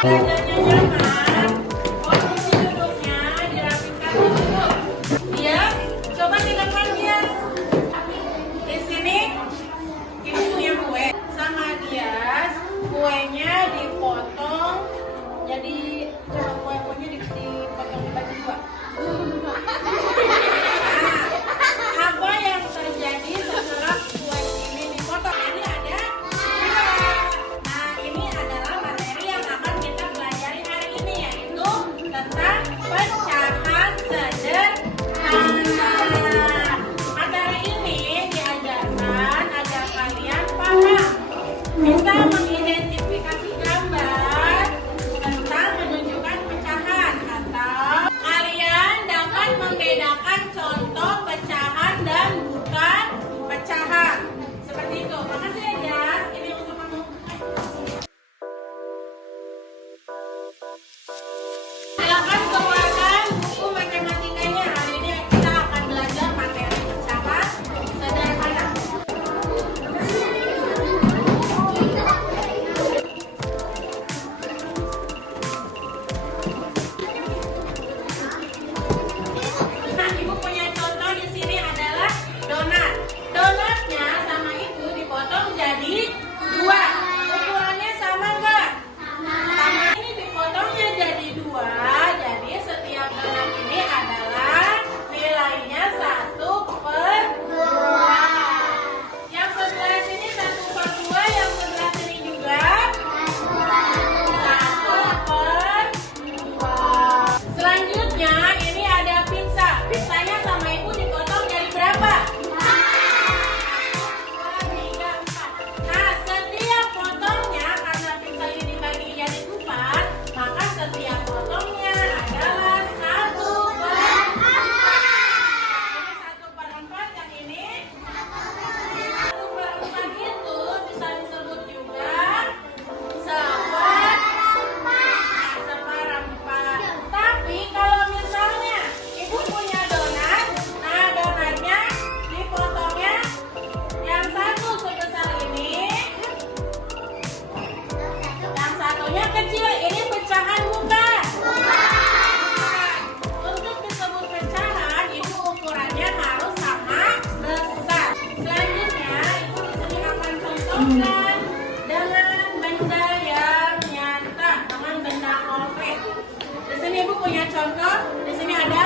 Mejanya nyaman, posisi duduknya dirapikan dulu. Dia coba tinggalkan dia. Di sini ini punya kue sama dia. Kuenya dipotong. Jadi coba kuenya dipotong dibagi dua. Apa yang terjadi setelah kue ini dipotong? Ini ada dua. Nah, ini adalah materi yang akan kita pelajari hari ini, yaitu tentang pecahan sederhana. Materi ini diajarkan agar kalian paham, bisa mengidentifikasi gambar tentang menunjukkan pecahan, atau kalian dapat membedakan contoh pecahan dan bukan pecahan. Seperti itu. Makasih ya, Jas. Ini untuk kamu. Silakan keluarkan buku matematikanya. Hari ini kita akan belajar materi pecahan sederhana. Nah, Ibu punya contoh di sini adalah donat. Donatnya sama itu dipotong jadi dua. Ukurannya sama enggak? Sama. Ini dipotongnya jadi dua. Jadi setiap donat ini adalah nilainya 1/2. Yang sebelah sini 1/2, yang sebelah sini juga 1/2. Selanjutnya ini ada pizza. Pizzanya sama ibu dipotong jadi berapa? 2, 3, 4. Nah, setiap potongnya, karena pizza ini dibagi jadi 4, maka setiap potongnya adalah 1/4. Ini 1/4, yang ini 1/4 itu bisa disebut juga seperempat. Tapi kalau misalnya ibu punya donat, nah donatnya dipotongnya yang satu sebesar ini, yang satunya kecil. Ini pecahan bukan? Untuk disebut pecahan, itu ukurannya harus sama besar. Selanjutnya, ibu di sini akan contohkan dengan benda yang nyata, dengan benda konkret. Di sini ibu punya contoh. Di sini ada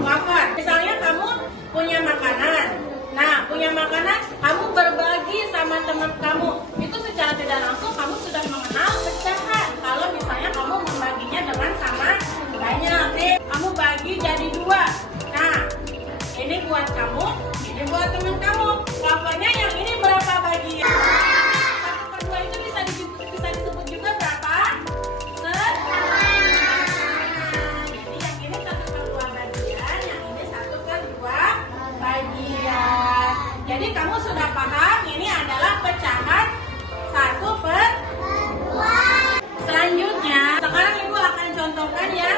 wafer. Misalnya kamu punya makanan. Nah, punya makanan, kamu berbagi sama teman kamu. Itu secara tidak langsung kamu sudah mengenal pecahan. Kalau misalnya kamu membaginya dengan sama banyak, nih kamu bagi jadi dua. Nah, ini buat kamu, ini buat teman kamu. Wafernya yang ini berapa bagian? 1/2 itu bisa disebut juga berapa? Setengah. Jadi yang ini 1/2 bagian, yang ini 1/2 bagian. Jadi kamu sudah paham ini adalah pecahan 1/2. Selanjutnya, sekarang ibu akan contohkan ya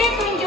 Oke, tunggu